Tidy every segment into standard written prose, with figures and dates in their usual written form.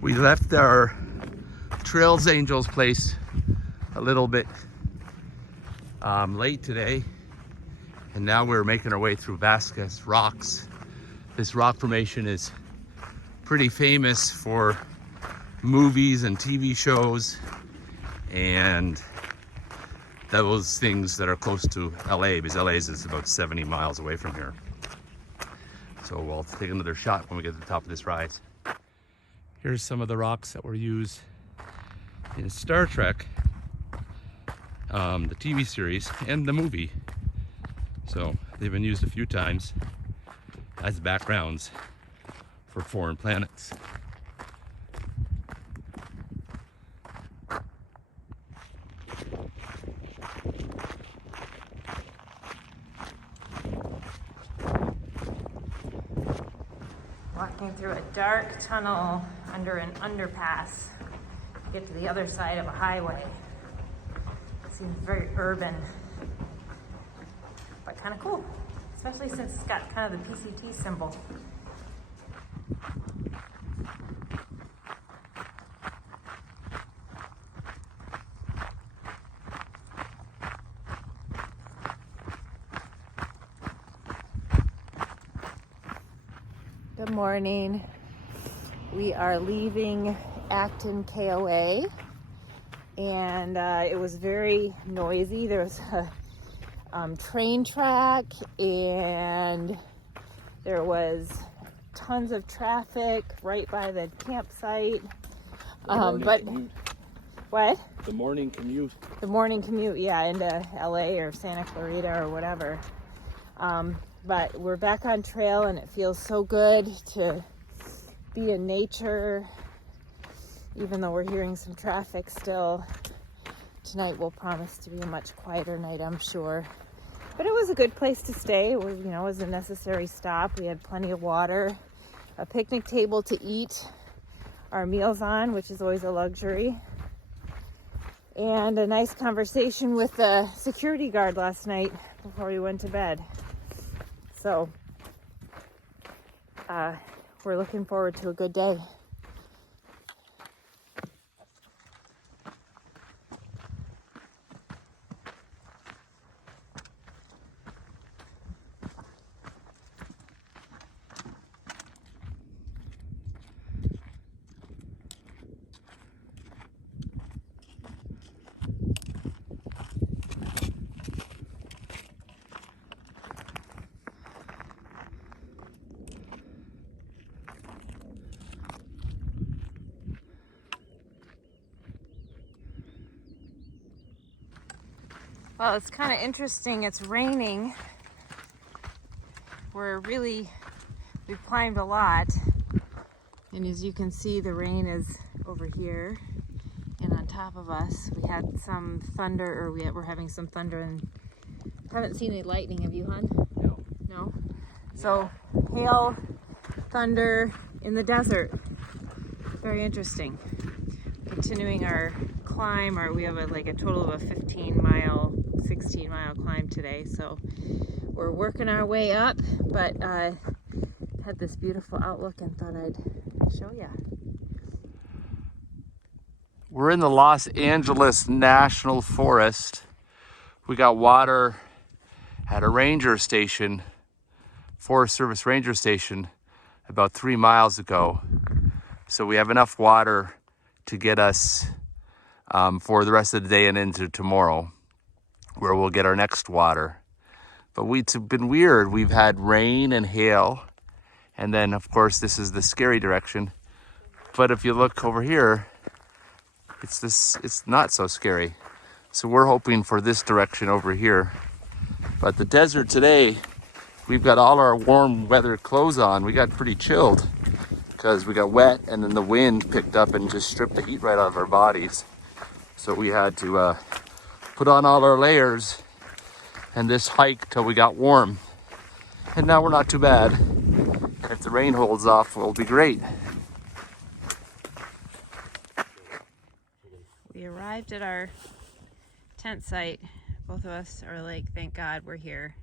We left our Trails Angels place a little bit late today, and now we're making our way through Vasquez Rocks. This rock formation is pretty famous for movies and TV shows and those things that are close to LA, because LA is about 70 miles away from here. So we'll take another shot when we get to the top of this rise. Here's some of the rocks that were used in Star Trek, the TV series and the movie. So they've been used a few times as backgrounds for foreign planets. Walking through a dark tunnel under an underpass to get to the other side of a highway. It seems very urban, but kind of cool, especially since it's got kind of the PCT symbol. Good morning. We are leaving Acton KOA, and it was very noisy. There was a train track, and there was tons of traffic right by the campsite. Commute. What? The morning commute. The morning commute, yeah, into LA or Santa Clarita or whatever. But we're back on trail, and it feels so good to be in nature, even though we're hearing some traffic still. Tonight will promise to be a much quieter night, I'm sure. But it was a good place to stay. It was, it was a necessary stop. We had plenty of water, a picnic table to eat our meals on, which is always a luxury, and a nice conversation with the security guard last night before we went to bed. So we're looking forward to a good day. Well, it's kind of interesting. It's raining. We've climbed a lot. And as you can see, the rain is over here and on top of us. We had some thunder, or we're having some thunder, and haven't seen any lightning. Have you, hon? No. No? So, hail, thunder in the desert. Very interesting. Continuing our climb, we have a total of a 16-mile climb today, so we're working our way up, but had this beautiful outlook and thought I'd show you. We're in the Los Angeles National Forest. We got water at a ranger station, Forest Service ranger station, about 3 miles ago. So we have enough water to get us for the rest of the day and into tomorrow, where we'll get our next water. But it's been weird. We've had rain and hail, and then of course this is the scary direction. But if you look over here, it's not so scary. So we're hoping for this direction over here. But the desert today, we've got all our warm weather clothes on. We got pretty chilled because we got wet, and then the wind picked up and just stripped the heat right out of our bodies. So we had to put on all our layers and this hike till we got warm. And now we're not too bad. If the rain holds off, we'll be great. We arrived at our tent site. Both of us are like, thank God we're here.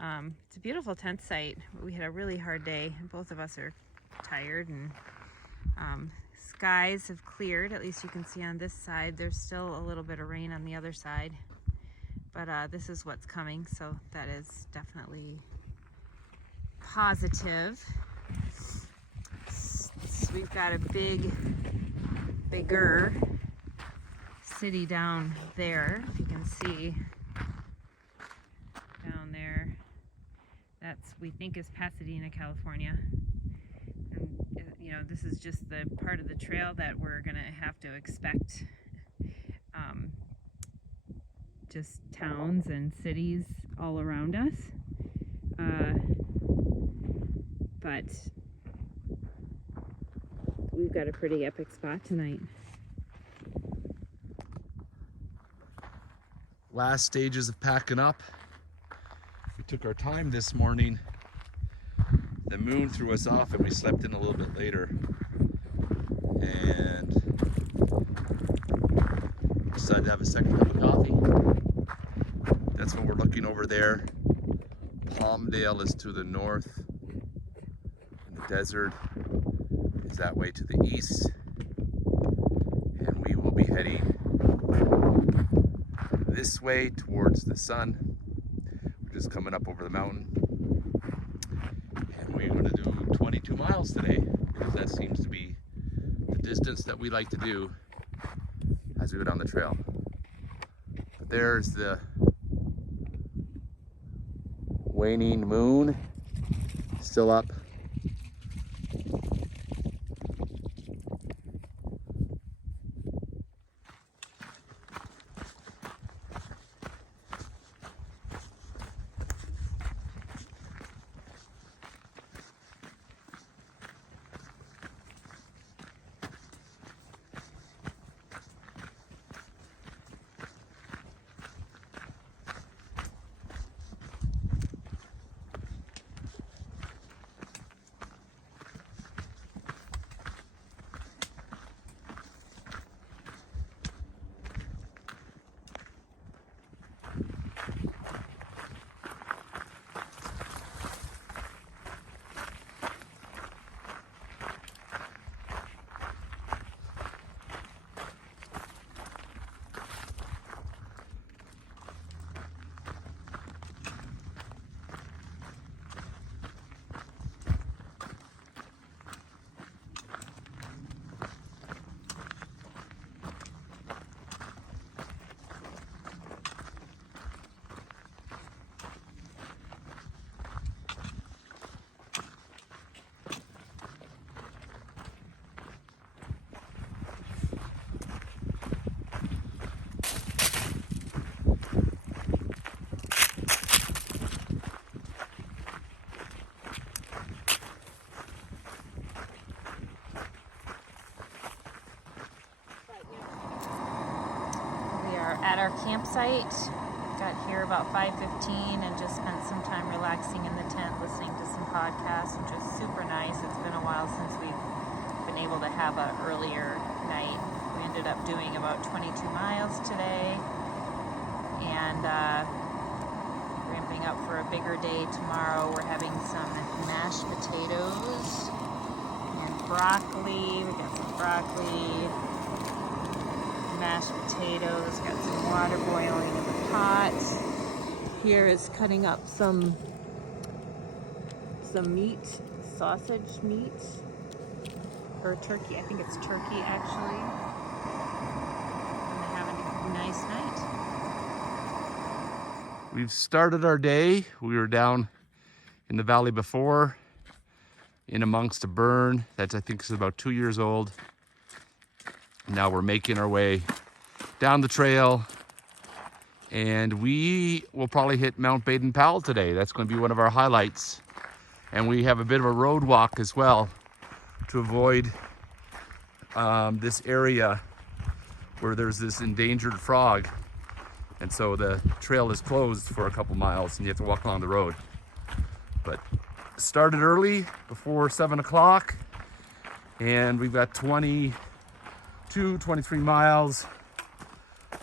It's a beautiful tent site. We had a really hard day, and both of us are tired and skies have cleared. At least you can see on this side. There's still a little bit of rain on the other side. But this is what's coming, so that is definitely positive. So we've got a bigger city down there, if you can see. Down there. That's, we think, is Pasadena, California. And, you know, this is just the part of the trail that we're gonna have to expect. Just towns and cities all around us. But we've got a pretty epic spot tonight. Last stages of packing up. We took our time this morning. The moon threw us off and we slept in a little bit later. And decided to have a second cup of coffee. That's what we're looking over there. Palmdale is to the north. And the desert is that way to the east. And we will be heading this way towards the sun. We're just coming up over the mountain. And we're going to do 22 miles today because that seems to be the distance that we like to do as we go down the trail. But there's the waning moon, still up. At our campsite, got here about 5:15 and just spent some time relaxing in the tent listening to some podcasts, which is super nice. It's been a while since we've been able to have an earlier night. We ended up doing about 22 miles today and ramping up for a bigger day tomorrow. We're having some mashed potatoes and broccoli. We got some broccoli, mashed potatoes, got some water boiling in the pot. Here is cutting up some meat, sausage meat, or turkey. I think it's turkey actually. And having a nice night. We've started our day. We were down in the valley before, in amongst a burn that I think is about 2 years old. Now we're making our way down the trail, and we will probably hit Mount Baden Powell today. That's going to be one of our highlights. And we have a bit of a road walk as well to avoid this area where there's this endangered frog. And so the trail is closed for a couple miles and you have to walk along the road. But started early, before 7 o'clock, and we've got 23 miles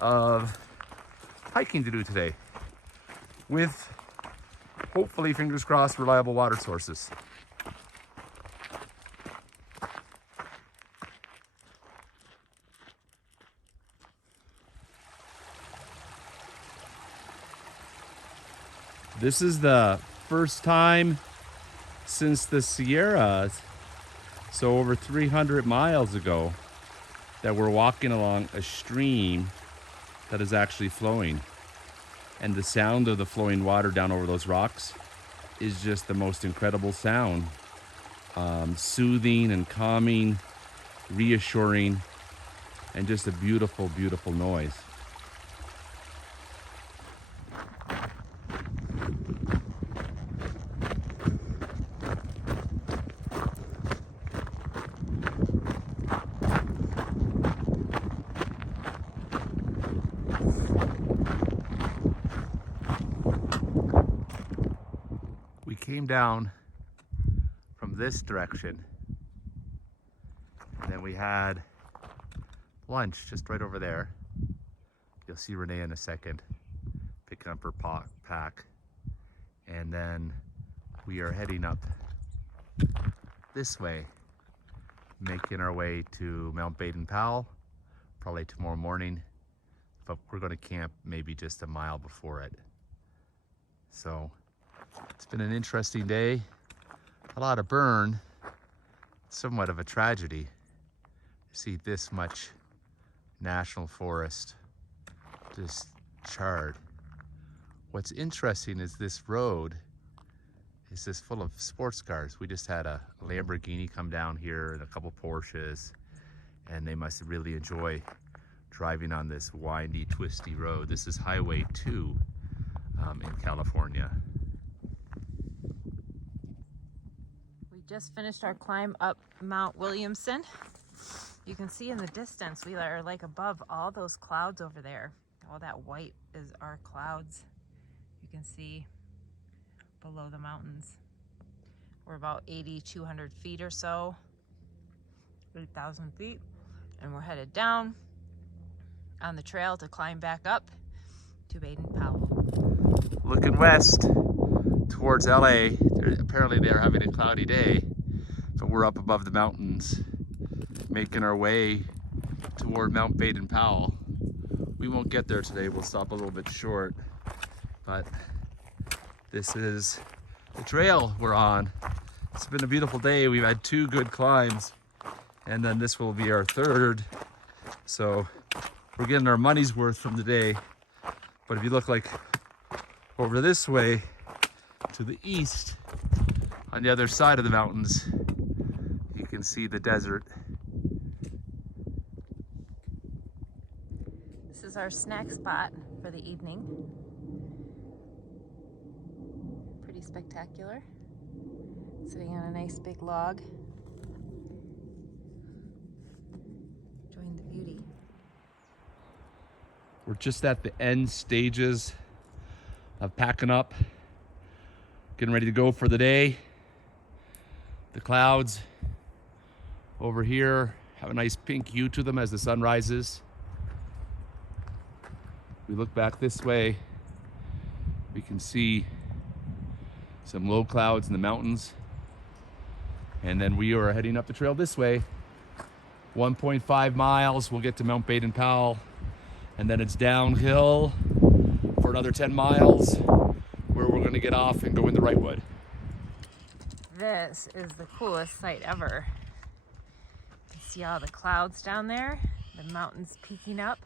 of hiking to do today with, hopefully, fingers crossed, reliable water sources. This is the first time since the Sierras, so over 300 miles ago, that we're walking along a stream that is actually flowing. And the sound of the flowing water down over those rocks is just the most incredible sound. Soothing and calming, reassuring, and just a beautiful, beautiful noise. We came down from this direction, and then we had lunch just right over there. You'll see Renee in a second picking up her pack, and then we are heading up this way, making our way to Mount Baden Powell probably tomorrow morning, but we're going to camp maybe just a mile before it. So it's been an interesting day, a lot of burn, somewhat of a tragedy to see this much national forest just charred. What's interesting is this road is just full of sports cars. We just had a Lamborghini come down here and a couple Porsches, and they must really enjoy driving on this windy, twisty road. This is Highway 2 in California. We just finished our climb up Mount Williamson. You can see in the distance we are like above all those clouds over there. All that white is our clouds. You can see below the mountains. We're about 8,200 feet or so, 8,000 feet, and we're headed down on the trail to climb back up to Baden Powell. Looking west towards LA. Apparently they're having a cloudy day, but we're up above the mountains making our way toward Mount Baden Powell. We won't get there today, we'll stop a little bit short, but this is the trail we're on. It's been a beautiful day. We've had 2 good climbs, and then this will be our 3rd. So we're getting our money's worth from the day. But if you look like over this way to the east, on the other side of the mountains, you can see the desert. This is our snack spot for the evening. Pretty spectacular. Sitting on a nice big log. Enjoying the beauty. We're just at the end stages of packing up, getting ready to go for the day. The clouds over here have a nice pink hue to them as the sun rises. We look back this way, we can see some low clouds in the mountains. And then we are heading up the trail this way. 1.5 miles, we'll get to Mount Baden Powell. And then it's downhill for another 10 miles where we're gonna get off and go into Wrightwood. This is the coolest sight ever. You see all the clouds down there, the mountains peeking up.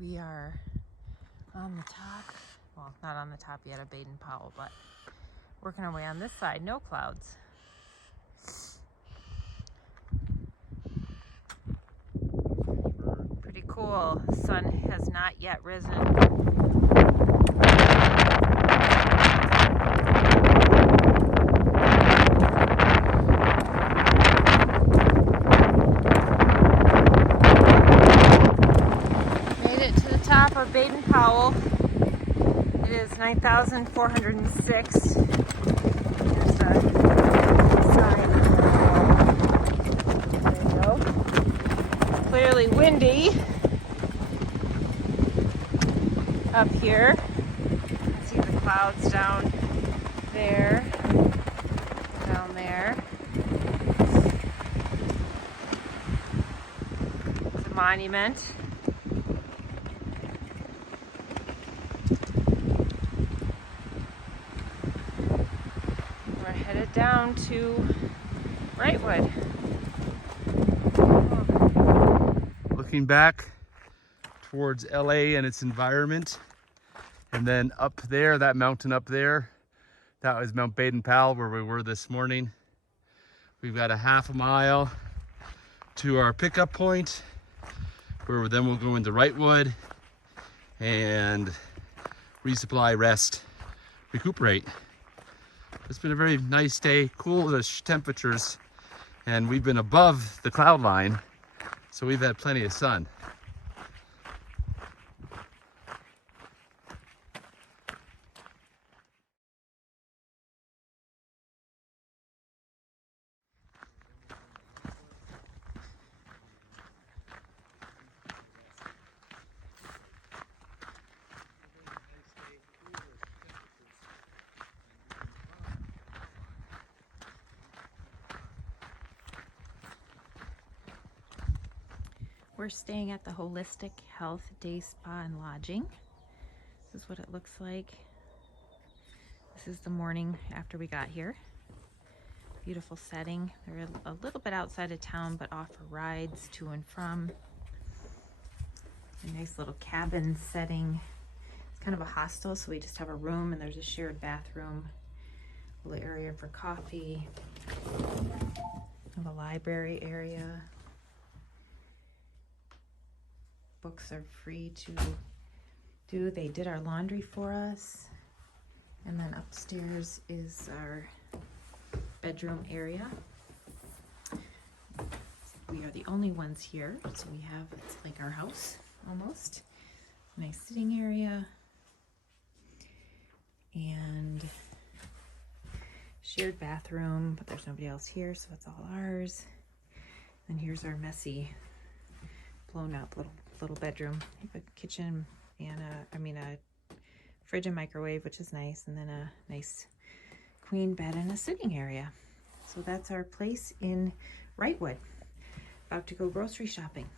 We are on the top, well, not on the top yet of Baden Powell, but working our way on this side, no clouds. Pretty cool. Sun has not yet risen. Made it to the top of Baden Powell. It is 9,406. There's our sign. There you go. Clearly windy up here. You can see the clouds down there, down there. It's a monument. down to Wrightwood. Looking back towards LA and its environment, and then up there, that mountain up there, that was Mount Baden Powell where we were this morning. We've got a half a mile to our pickup point, where then we'll go into Wrightwood and resupply, rest, recuperate. It's been a very nice day, coolish temperatures, and we've been above the cloud line, so we've had plenty of sun. We're staying at the Holistic Health Day Spa and Lodging. This is what it looks like. This is the morning after we got here. Beautiful setting. They're a little bit outside of town, but offer rides to and from. A nice little cabin setting. It's kind of a hostel, so we just have a room and there's a shared bathroom. A little area for coffee. Have a library area. Books are free to do. They did our laundry for us. And then upstairs is our bedroom area. We are the only ones here, so we have, it's like our house almost. Nice sitting area. And shared bathroom, but there's nobody else here, so it's all ours. And here's our messy, blown up little bedroom. We have a kitchen and a fridge and microwave, which is nice, and then a nice queen bed and a sitting area. So that's our place in Wrightwood. About to go grocery shopping.